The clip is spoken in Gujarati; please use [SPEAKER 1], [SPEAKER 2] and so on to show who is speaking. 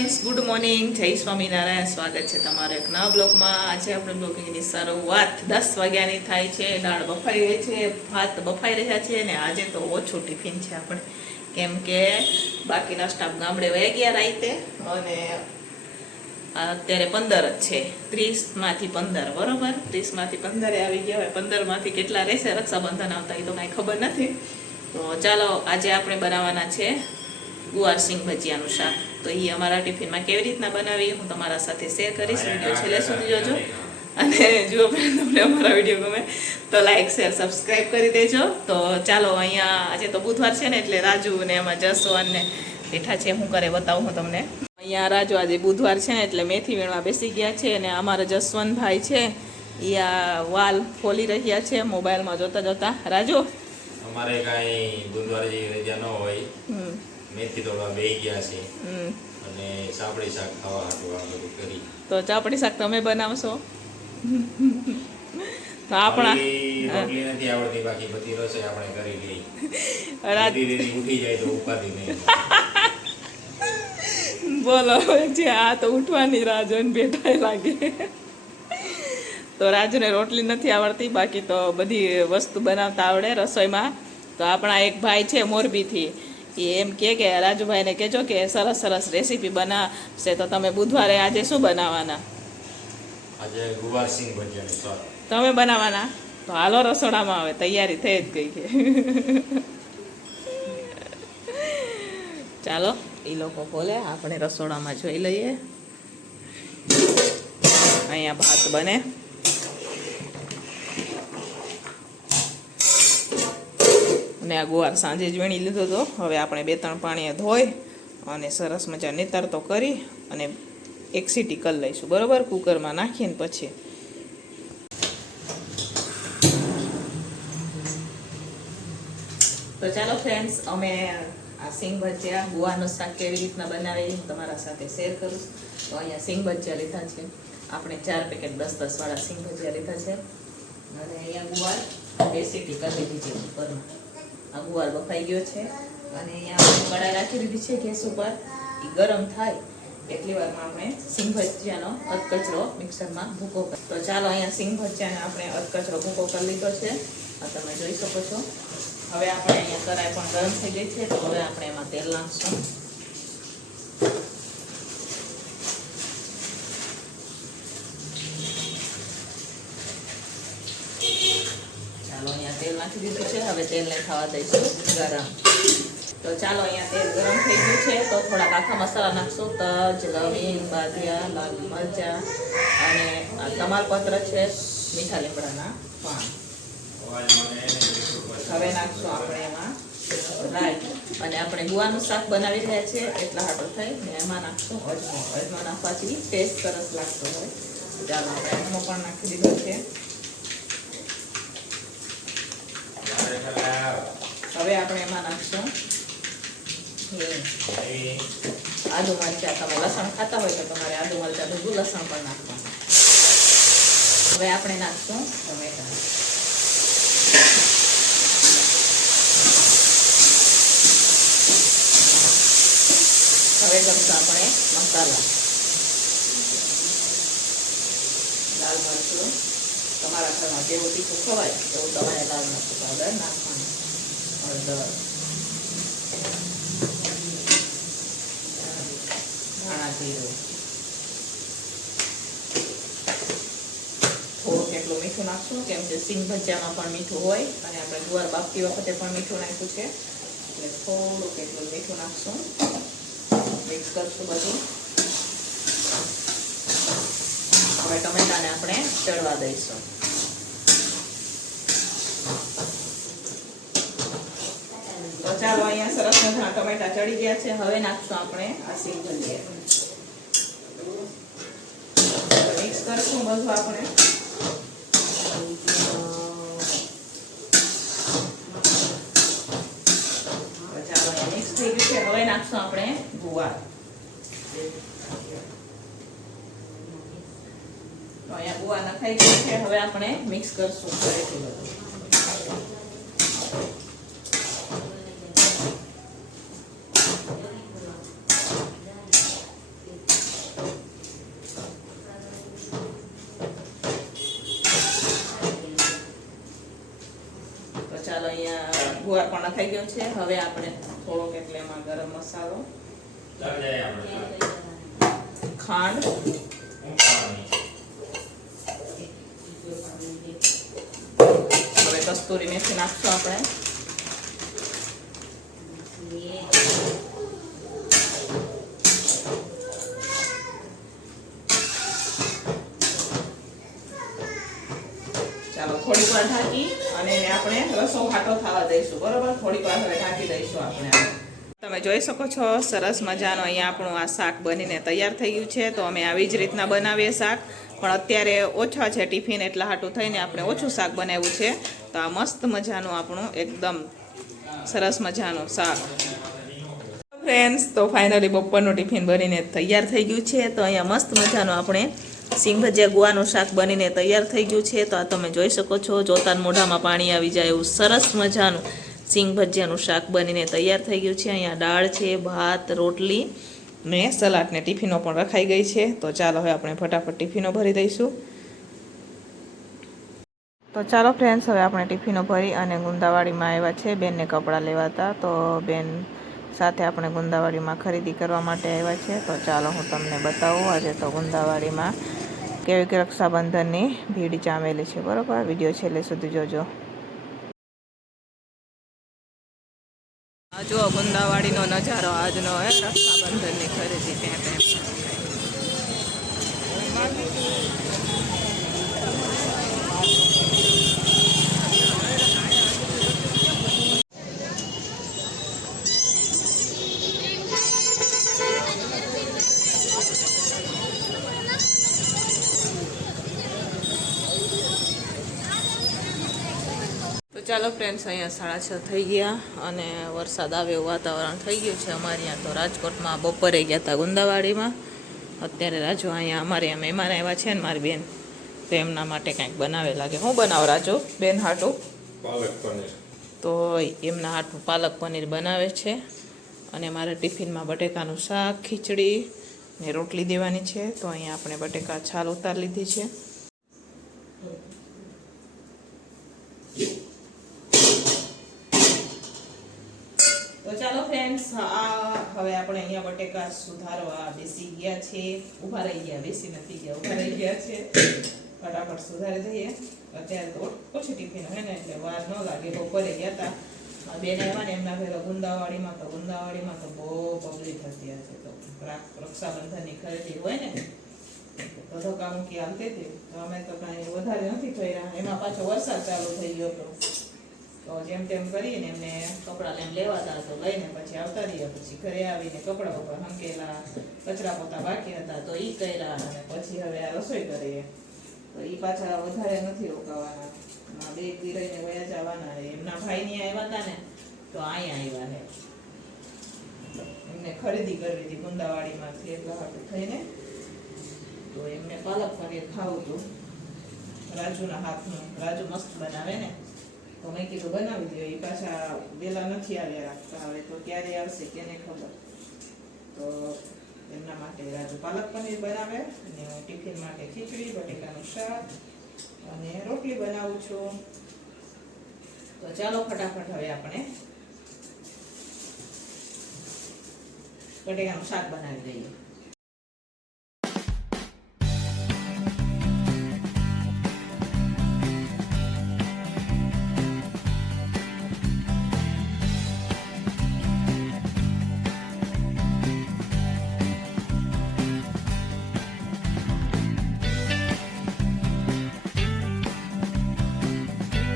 [SPEAKER 1] ફ્રેન્ડ્સ ગુડ મોર્નિંગ જય સ્વામિનારાયણ. સ્વાગત છે તમારો એક નવા બ્લોગમાં. આજે આપણે બ્લોગિંગની શરૂઆત દસ વાગ્યાની થાય છે, દાળ બફાઈ રહી છે, ભાત બફાઈ રહ્યા છે અને આજે તો ઓછું ટિફિન છે આપણે. કેમ કે બાકીના સ્ટાફ ગામડે વહી ગયા રાતે અને અત્યારે પંદર જ છે. ત્રીસમાંથી પંદર, બરોબર? ત્રીસમાંથી પંદરે આવી ગયા હોય. પંદરમાંથી કેટલા રહેશે? રક્ષાબંધન આવતા એ તો કાંઈ ખબર નથી. તો ચાલો, આજે આપણે બનાવવાના છે ગુવાર સિંગ ભજીયાનું શાક. તો એ અમારા ટિફિનમાં કેવી રીતના બનાવી હું તમારા સાથે શેર કરીશ. વીડિયો છેલ્લે સુધી જોજો. અને જો તમને અમારા વીડિયો ગમે તો લાઇક શેર સબસ્ક્રાઈબ કરી દેજો. તો ચાલો અહીંયા આજે તો બુધવાર છે ને એટલે રાજુ ને એમાં જસવન ને બેઠા છે. હું કરે બતાવું હું તમને. અહીંયા રાજુ આજે બુધવાર છે ને એટલે મેથી વીણવા બેસી ગયા છે અને અમારા જસવંતભાઈ છે. એ આ વાલ ખોલી રહ્યા છે મોબાઈલમાં જોતા જોતા. રાજુ?
[SPEAKER 2] અમારે કાંઈ બુધવારે રજા ન હોય. મેથી તોડવા બે ગયા છે. અને ચાપડી શાક ખાવા હાટું આ બધું કરી.
[SPEAKER 1] તો ચાપડી શાક તમે બનાવશો? તો આપણા
[SPEAKER 2] રોટલી નથી આવડતી બાકી બધી રસોઈ આપણે કરી લઈ ધીરે ધીરે ઉઠી જાય તો ઉપાધી નહીં.
[SPEAKER 1] બોલો જે આ તો ઉઠવાની રાહ જોઈને બેઠા લાગે. તો રાજુને રોટલી નથી આવડતી બાકી તો બધી વસ્તુ બનાવતા આવડે રસોઈમાં. તો આપણા એક ભાઈ છે મોરબીથી. એ એમ કહે કે રાજુભાઈને કહેજો કે સરસ સરસ રેસીપી બનાવશે. તો તમે બુધવારે આજે શું બનાવવાના?
[SPEAKER 2] આજે ગુવાર ભજીયાની સ્વાદ
[SPEAKER 1] તમે બનાવવાના? તો હાલો રસોડામાં આવે તૈયારી થઈ જ ગઈ કે ચાલો એ લોકો બોલે આપણે રસોડામાં જોઈ લઈએ. અહીંયા ભાત બને. અને આ ગુવાર સાંજે જ વીણી લીધો હતો હવે આપણે બે ત્રણ પાણીએ ધોઈ અને સરસ મજા નિતારતો કરી અને એક સીટી કરી લઈશું, બરાબર? કુકરમાં નાખીને પછી. તો ચાલો ફ્રેન્ડ્સ અમે આ સિંગ ભજીયા ગુવાનું શાક કેવી રીતના બનાવી હું તમારા સાથે શેર કરું તો અહીંયા સિંગ ભજીયા લીધા છે. આપણે ચાર પેકેટ દસ દસ વાળા સિંગ ભજીયા લીધા છે. અને અહીંયા ગુવાર બે સીટી કરી લીધી છે ઉપરમાં. આ ગુવાર બફાઈ ગયો છે. અને અહીંયા કડાઈ રાખી દીધી છે ગેસ ઉપર. એ ગરમ થાય એટલી વારમાં આપણે સિંગ ભજીયાનો અધકચરો મિક્સરમાં ભૂકો તો ચાલો અહીંયા સિંગ ભજીયાને આપણે અધકચરો ભૂકો કરી લીધો છે. તમે જોઈ શકો છો. હવે આપણે અહીંયા કરાઈ પણ ગરમ થઈ ગઈ છે, તો હવે આપણે એમાં તેલ નાખશું ચાલો અહીંયા તેલ નાખી દીધું છે, હવે તેલને થવા દઈશું ગરમ. તો ચાલો અહીંયા તેલ ગરમ થઈ ગયું છે, તો થોડાક આખા મસાલા નાખશું, તજ, લવિંગ બાધિયા લાલ મરચા અને તમાલપત્ર છે, મીઠા લીમડાના પાન. હવે નાખશું આપણે એમાં રાઈ. અને આપણે ગુવાનું શાક બનાવી રહ્યા છીએ, એટલા હાટો થઈ, ને એમાં નાખશું અજમો. અજમો નાખવાથી ટેસ્ટ સરસ લાગતો હોય. ચાલો, આપણે અજમો પણ નાખી દીધો છે. હવે આપણે એમાં નાખશું. આદુ મરચા, તમે લસણ ખાતા હોય તો તમારે આદુ મરચા ભેગું લસણ પણ નાખવાનું. હવે આપણે નાખશું ટમેટા. હવે કરશું આપણે મસાલા. લાલ મરચું. તમારા ઘરમાં જેવું તીખું ખવાય, એવું તમારે લાલ પાવડર નાખવાનું. હળદર ધાણા જીરું. થોડુંક એટલું મીઠું નાખશું, કેમ કે સિંગ ભજીયામાં પણ મીઠું હોય, અને આપણે ગુવાર બાફતી વખતે પણ મીઠું નાખ્યું છે. એટલે થોડુંક એટલું મીઠું નાખશું. મિક્સ કરશું બધું. હવે ટમેટાને આપણે ચડવા દઈશું. ચાલો અહીંયા સરસ મજાના ટમેટા ચડી ગયા છે. હવે નાખશું આપણે આ સિંગ મિક્સ કરશું બધું આપણે. ચાલો મિક્સ થઈ હવે નાખશું આપણે ગુવાર. તો અહીંયા ગુવાર નખાઈ ગયું છે. હવે આપણે મિક્સ કરશું ફરીથી બધું. ગુવાર નખાઈ ગયો છે. હવે આપણે થોડોક એટલે એમાં ગરમ મસાલો, ખાંડ, હવે કસ્તુરી મેથી નાખશું આપણે. ચાલો, થોડીક વાર ઢાંકી અને આપણે રસો ખાટો થવા દઈશું, બરોબર? થોડીક વાર હવે ઢાંકી દઈશું આપણે. તમે જોઈ શકો છો, સરસ મજાનો અહીંયા આપણું આ શાક બનીને તૈયાર થઈ ગયું છે. તો અમે આવી જ રીતના બનાવીએ શાક. પણ અત્યારે ઓછા છે ટિફિન, એટલા હાટું થઈને આપણે ઓછું શાક બનાવ્યું છે. તો આ મસ્ત મજાનું આપણું એકદમ સરસ મજાનું શાક. ફ્રેન્ડ્સ તો ફાઇનલી બપોરનું ટિફિન બનીને તૈયાર થઈ ગયું છે. તો અહીંયા મસ્ત મજાનું આપણે સિંગ ભજીયા ગુવાનું શાક બનીને તૈયાર થઈ ગયું છે, તો આ તમે જોઈ શકો છો. જોતા મોઢામાં પાણી આવી જાય એવું સરસ મજાનું સિંગ ભજીયાનું શાક બનીને તૈયાર થઈ ગયું છે. અહીંયા દાળ છે, ભાત, રોટલી ને સલાડ ને ટિફિનો પણ રખાઈ ગઈ છે. તો ચાલો હવે આપણે ફટાફટ ટિફિનો ભરી દઈશું. તો ચાલો ફ્રેન્ડ્સ, હવે આપણે ટિફિનો ભરી અને ગુંદાવાડીમાં આવ્યા છે. બેનને કપડાં લેવાતા, તો બેન સાથે આપણે ગુંદાવાડીમાં ખરીદી કરવા માટે આવ્યા છે. તો ચાલો હું તમને બતાવું. આજે તો ગુંદાવાડીમાં કેવી કે રક્ષાબંધનની ભીડ જામેલી છે, બરોબર? વીડિયો છેલ્લે સુધી જોજો. જો ગુંદાવાડીનો નજારો આજનો, હે, રક્ષાબંધનની ખરીદી. ત્યાં ત્યાં ચાલો ફ્રેન્ડ્સ અહીંયા સાડા છ થઈ ગયા અને વરસાદ આવે વાતાવરણ થઈ ગયું છે અમારે અહીંયા તો રાજકોટમાં બપોરે ગયા હતા ગુંદાવાડીમાં. અત્યારે રાજુ અહીંયા અમારે અહીંયા મહેમાન આવ્યા છે ને મારી બેન. તો એમના માટે કાંઈક બનાવે લાગે. હું બનાવ રાજુ? બેન હાટું?
[SPEAKER 2] પાલક પનીર.
[SPEAKER 1] તો એમના હાટું પાલક પનીર બનાવે છે. અને મારે ટિફિનમાં બટેકાનું શાક ખીચડી ને રોટલી દેવાની છે. તો અહીંયા આપણે બટેકા છાલ ઉતાર લીધી છે. તો ચાલો ફ્રેન્ડ્સ આ હવે આપણે અહીંયા બટેકા સુધારવા બેસી ગયા છે. ઊભા રહી ગયા, બેસી નથી ગયા, ઊભા રહી ગયા છે. ફટાફટ સુધારી દઈએ. અત્યારે તો ઓછું ટિફિન હોય ને, એટલે વાર ન લાગે. બપોરે ગયા હતા બેન આવ્યા એમના ઘરે ગુંદાવાડીમાં, તો ગુંદાવાડીમાં તો બહુ પબ્લિક હતી આજે તો. રક્ષાબંધનની ખરીદી હોય ને, તો ધક્કા મૂકી આવતી હતી. તો અમે તો કાંઈ વધારે નથી કર્યા. એમાં પાછો વરસાદ ચાલુ થઈ ગયો હતો. તો જેમ તેમ કરીને એમને કપડાં લઈને લેવાતા તો લઈને પછી આવતા રહ્યા. પછી ઘરે આવીને કપડાં ઉપર હંકેલા, કચરા પોતા બાકી હતા, તો ઈ કર્યા અને પછી હવે આ રસોઈ કરીએ તો ઈ પાછા વધારે નથી રોકાવાના. આ બે ગીરાઈને વયા જવાના. એમના ભાઈ ની આવ્યા હતા ને, તો અહીંયા આવ્યા હે એમને ખરીદી કરવી હતી ગુંદાવાડીમાંથી એટલા હાટું થઈને તો એમને પાલક પનીર ખાવું હતું. રાજુના હાથનું, રાજુ મસ્ત બનાવે ને. તો મેં કીધું બનાવી દો એ પાછા વેલા નથી આવ્યા રાખતા હવે તો ક્યારે આવશે કેને ખબર. તો એમના માટે રાજુ પાલક પનીર બનાવે અને ટિફિન માટે ખીચડી, બટેકાનું શાક અને રોટલી બનાવું છું. તો ચાલો ફટાફટ હવે આપણે બટેકાનું શાક બનાવી દઈએ